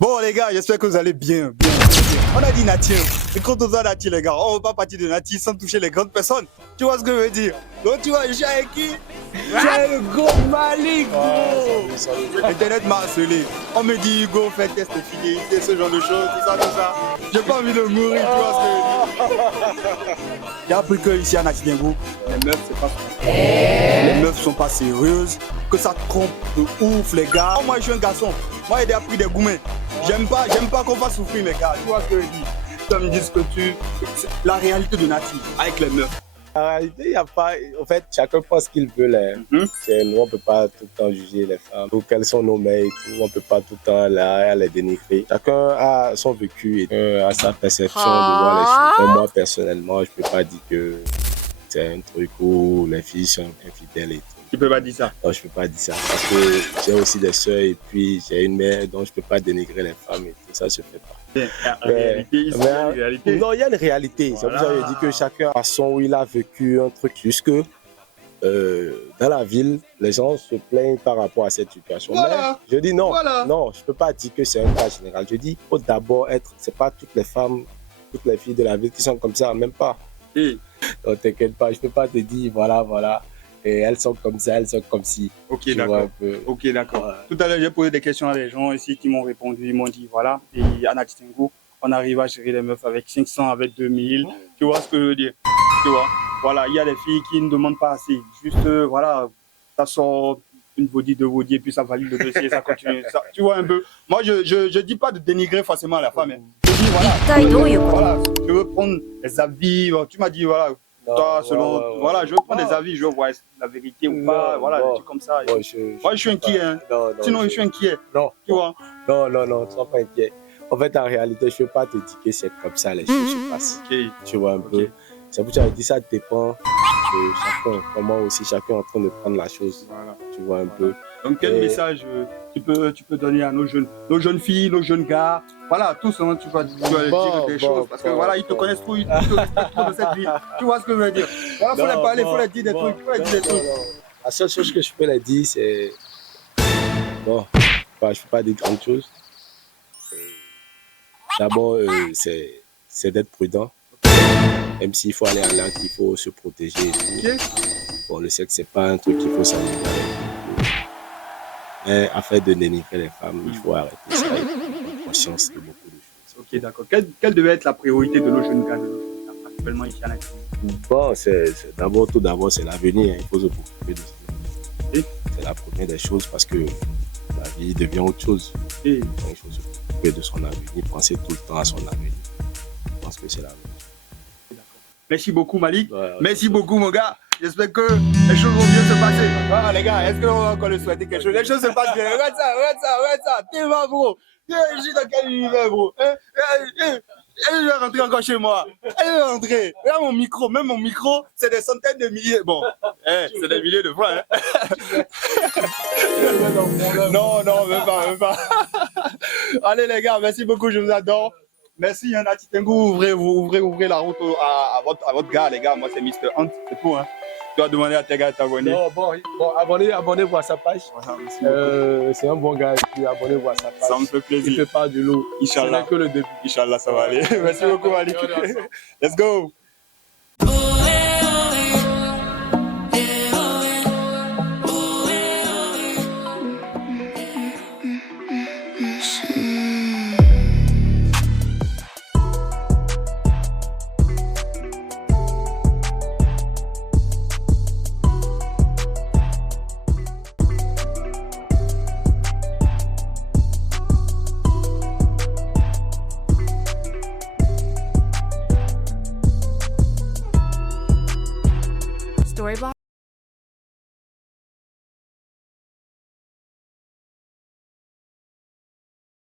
Bon les gars, j'espère que vous allez bien. On a dit Nati. Et quand on dit Nati les gars, on ne va pas partir de Nati sans toucher les grandes personnes. Tu vois ce que je veux dire? Donc tu vois, je suis avec qui? Je suis avec le gros Malik, gros. Internet m'a harcelé. On me dit Hugo, fais test de fidélité, ce genre de choses, tout ça. J'ai pas envie de mourir, tu vois ce que je veux dire? J'ai appris que ici à Nati Dengo, les meufs c'est pas les meufs sont pas sérieuses, que ça trompe de ouf les gars. Moi je suis un garçon, moi j'ai appris des gourmets. J'aime pas qu'on fasse souffrir les gars, tu vois ce que je dis. Tu me dis que la réalité de Nati avec les meufs. En réalité, il n'y a pas. En fait, chacun pense ce qu'il veut. Là. Nous, on ne peut pas tout le temps juger les femmes. Donc, quelles sont nos mères et tout. On ne peut pas tout le temps là, les dénigrer. Chacun a son vécu et a sa perception de voir les choses. Mais moi, personnellement, je ne peux pas dire que c'est un truc où les filles sont infidèles et tout. Tu peux pas dire ça? Non, je peux pas dire ça. Parce que j'ai aussi des soeurs et puis j'ai une mère, donc je peux pas dénigrer les femmes et tout ça se fait pas. Réalité. Non, il y a une réalité. C'est pour ça que je dis que chacun a façon où il a vécu un truc. Jusque dans la ville, les gens se plaignent par rapport à cette situation. Voilà. Mais je dis non, Voilà. non, je peux pas dire que c'est un cas général. Je dis, il faut d'abord être, c'est pas toutes les femmes, toutes les filles de la ville qui sont comme ça, même pas. Donc t'inquiète pas, je peux pas te dire, voilà. Et elles sont comme ça, elles sont comme ci. Ok, d'accord. Ok, d'accord. Ouais. Tout à l'heure, j'ai posé des questions à des gens ici qui m'ont répondu. Ils m'ont dit, voilà, et à Nati Dengo, on arrive à gérer les meufs avec 500, avec 2000. Tu vois ce que je veux dire? Tu vois? Voilà, il y a des filles qui ne demandent pas assez. Juste, voilà, ça sort une body, deux body, et puis ça valide le dossier, ça continue. Ça, tu vois un peu? Moi, je dis pas de dénigrer forcément la femme. Je dis, voilà, je veux prendre les avis. Tu m'as dit, voilà. Toi, selon, voilà, je veux prendre des avis, je veux voir la vérité ou pas, voilà, des trucs comme ça. Moi, je suis inquiet, hein. Sinon, je suis inquiet. Non, tu vois? Non, ne sois pas inquiet. En fait, en réalité, je ne peux pas te dire que c'est comme ça les choses se passent. Tu vois un peu. C'est pour ça que je dis ça dépend de chacun, comment aussi chacun est en train de prendre la chose. Voilà. Tu vois un peu. Donc, quel message tu peux donner à nos jeunes filles, nos jeunes gars? Voilà, tous, hein, tu vas dire des choses. Parce que voilà, ils te connaissent trop, ils te respectent trop de cette vie. Tu vois ce que je veux dire? Voilà, faut les parler, faut les dire des trucs. La seule chose que je peux leur dire, c'est. Bon, je ne peux pas dire grand chose. D'abord, c'est d'être prudent. Même s'il faut aller à l'acte, il faut se protéger et tout. Bon, le sexe, c'est pas un truc qu'il faut s'amuser avec. Mais afin de dénigrer les femmes, il faut arrêter ça et prendre conscience de beaucoup de choses. Ok, d'accord. Quelle devait être la priorité de nos jeunes gars, principalement ici à Nati? Bon, tout d'abord, c'est l'avenir. Il faut se préoccuper de ça. C'est la première des choses parce que la vie devient autre chose. Donc, il faut se préoccuper de son avenir, penser tout le temps à son avenir. Je pense que c'est l'avenir. Merci beaucoup Malik, merci beaucoup mon gars. J'espère que les choses vont bien se passer. Voilà les gars, est-ce qu'on va encore le souhaiter quelque chose? Les choses se passent bien. Regarde ça. T'es mal bro. Je suis dans quel univers bro? Je vais rentrer encore chez moi. Elle va rentrer. Regarde mon micro, même mon micro, c'est des centaines de milliers. Bon, c'est des milliers de fois. Non, même pas. Allez les gars, merci beaucoup, je vous adore. Merci, Nati Dengo, ouvrez la route à votre gars, les gars. Moi, c'est Mr. Hunt, c'est tout. Hein. Tu dois demander à tes gars de t'abonner. Bon, abonnez-vous à sa page. C'est un bon gars, et puis abonnez-vous à sa page. Ça me fait plaisir. Il fait part du lot. Inch'Allah. C'est que le début. Inch'Allah, ça va aller. Merci beaucoup, Malik. Let's go. Storybox.